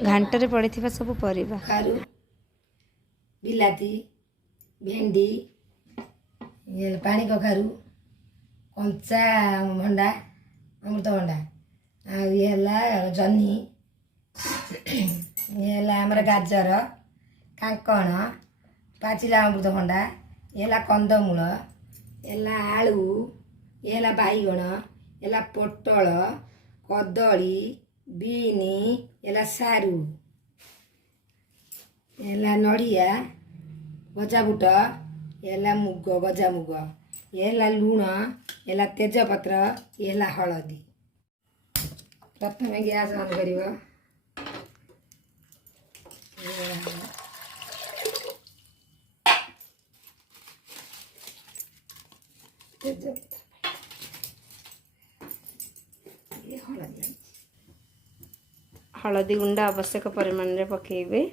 घांटरे पड़िथिबा सब परिबा कखारू बिलाती भेंडी ये पानी कखारू कंचा भंडा अमृतभंडा आ ये हला जन्नी ये हला हमर गाजर कांकण पाचिला अमृतभंडा ये हला कंदमूल ये हला आलू ये हला बाईगण ये हला पोटल कदली बीनी ये हला सारू ये हला नड़िया गजा बुट ये हला मुग गजा मुग ये हला लुण ये हला तेजपत्र ये हला हळदी प्रथम गैस ऑन करिवो तेजपत्र ये हळदी हळदी गुंड आवश्यक परिमाण रे पकेइबे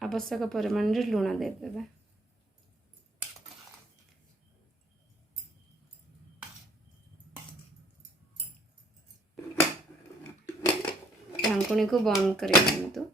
आवश्यक परिमाण रे लुण दे देबे ढांकुणी को बंद करी दियंतु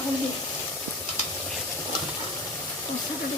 Kamu lebih. Usah tadi